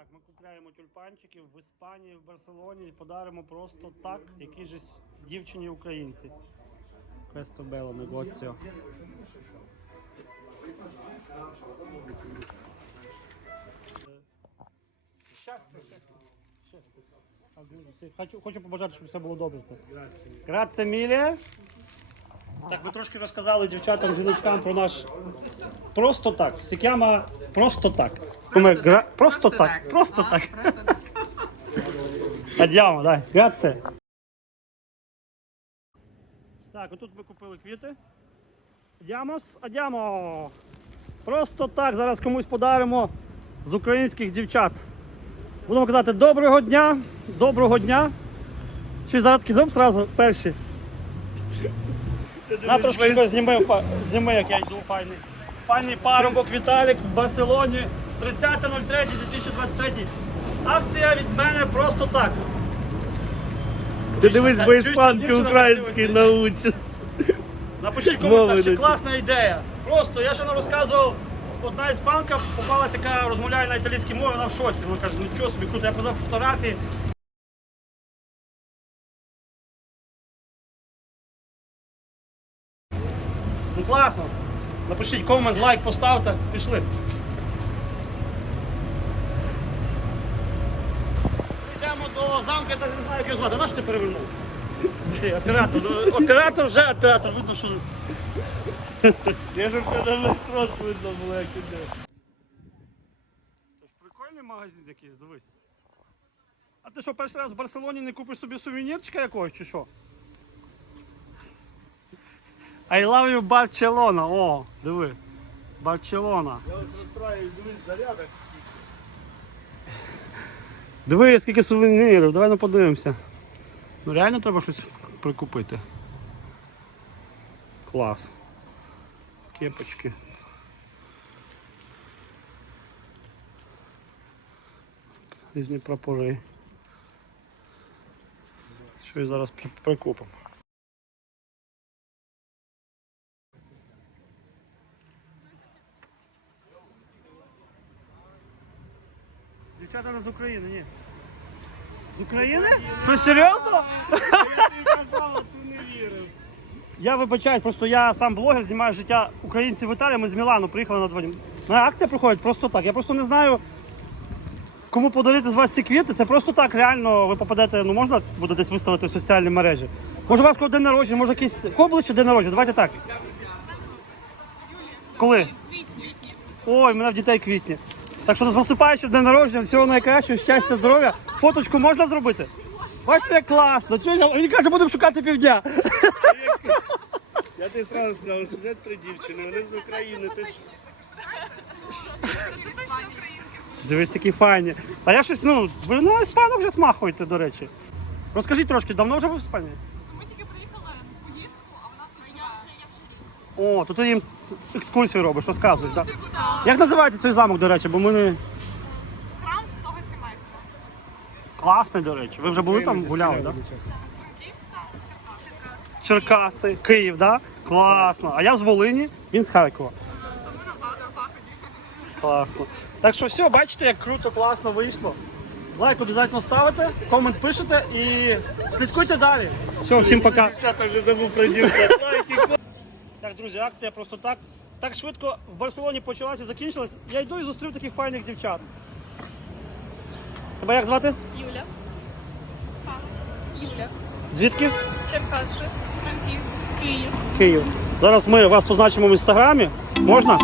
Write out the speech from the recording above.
Так, ми купляємо тюльпанчиків в Іспанії, в Барселоні і подаримо просто так, якій же дівчині українці. Questo bello negozio. Щастя, щастя, Хочу, хочу побажати, щоб все було добре. Грація мілія. Так, ми трошки розказали дівчатам, жіночкам про наш просто так. Сікяма просто так. Ми гра... Просто так. Просто так. Просто так. Дай. Грація. Так, отут ми купили квіти. Адіамос, адіамо. Просто так. Зараз комусь подаримо з українських дівчат. Будемо казати доброго дня, доброго дня. Чи зараз зоб зразу перші. На трошки тебе зніми, фа- зніми, як я йду, файний. Файний парубок Віталік в Барселоні. 30.03.2023. Акція від мене просто так. Ти дивись, бо Чуєш, іспанки дівчина так научить. Напишіть Мови коментар, чи не класна ідея. Просто я ще не розказував. Одна іспанка попалася, яка розмовляє на італійській мові, вона в шоці. Вона каже, нічого собі, круто, я показав фотографії. Ну класно. Напишіть комент, лайк, поставте, пішли. Йдемо до замку, я навіть не знаю, як його звати. Наш ти перевернув? Оператор, ну, оператор вже оператор, видно, що. Я ж тебе весь рот видно було, як іде. Це ж прикольний магазин якийсь, дивись. А ти що, перший раз в Барселоні не купиш собі сувенірчика якогось чи що? I love you Barcelona. О, диви. Барселона. Я ось дивись, зарядок. Диви, скільки сувенірів, давай ну подивимося. Ну реально треба щось прикупити. Клас. Кепочки. Різні прапори. Що і зараз прикупимо. Дівчата не з України, ні. З України? Що, серйозно? Я вибачаюсь, просто я сам блогер, знімаю життя українців в Італії. Ми з Мілану приїхали на два дні. Акція проходить просто так. Я просто не знаю, кому подарити з вас ці квіти. Це просто так, реально, ви попадете, ну можна буде десь виставити в соціальні мережі. Може, у вас день народження, може якийсь. Кого ближче день народження? Давайте так. Коли? Ой, в мене в дітей квітні. Так що з наступаючим день народження, всього найкращого, щастя, здоров'я. Фоточку можна зробити? Бачите, як класно. Чуєш? Він каже, будемо шукати півдня. Я тобі сразу сказав, сидять три дівчини, вони з України. Ти Дивись, які файні. А я щось, ну, ви на іспанок вже смахуєте, до речі. Розкажіть трошки, давно вже ви в Іспанії? Ми тільки приїхали на поїздку, а вона тут живе. О, то ти їм екскурсію робиш, розказуєш, так? Да. Як називається цей замок, до речі, бо ми не Храм святого сімейства. класний, до речі. Ви вже були там, гуляли, так? Київська, Черкаська. Черкаси, Київ, так? Класно. А я з Волині, він з Харкова. Ми на за- на заході. Класно. Так що все, бачите, як круто, класно вийшло. Лайк обов'язково ставите, комент пишете і слідкуйте далі. Все, всім пока. дівчата вже забув про дівчат. Лайки, друзі, акція просто так. Так швидко в Барселоні почалася закінчилась. Я йду і зустрів таких файних дівчат. Тебе як звати? Юля. Юля. Звідки? Черкаси. Франківськ. Київ. Київ. Зараз ми вас позначимо в інстаграмі. Можна?